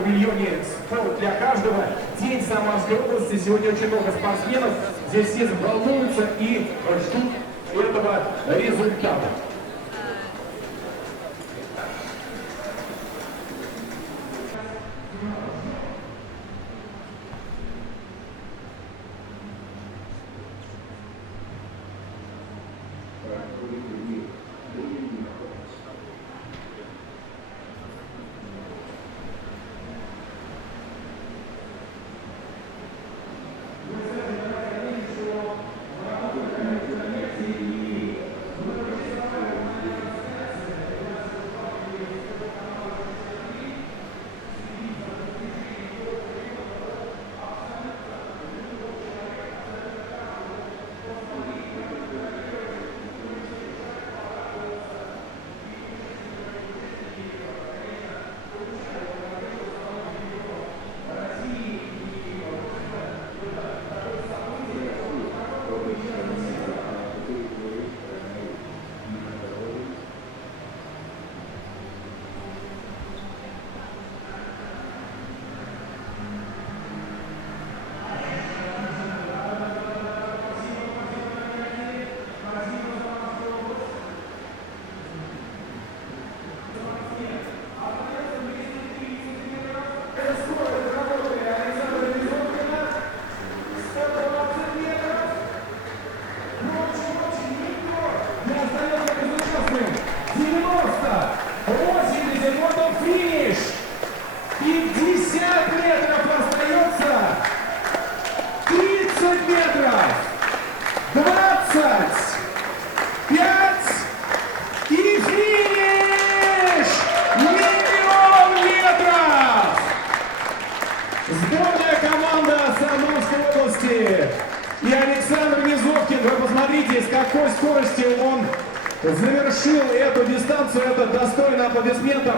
павильоне «Спорт для каждого». День Самарской области. Сегодня очень много спортсменов. Здесь все волнуются и ждут этого результата. Финиш! 50 метров остается! 30 метров! 25! И финиш! 1 000 000 метров! Сборная команда Самарской области и Александр Низовкин. Вы посмотрите, с какой скоростью он завершил эту дистанцию. Это достойно аплодисментов.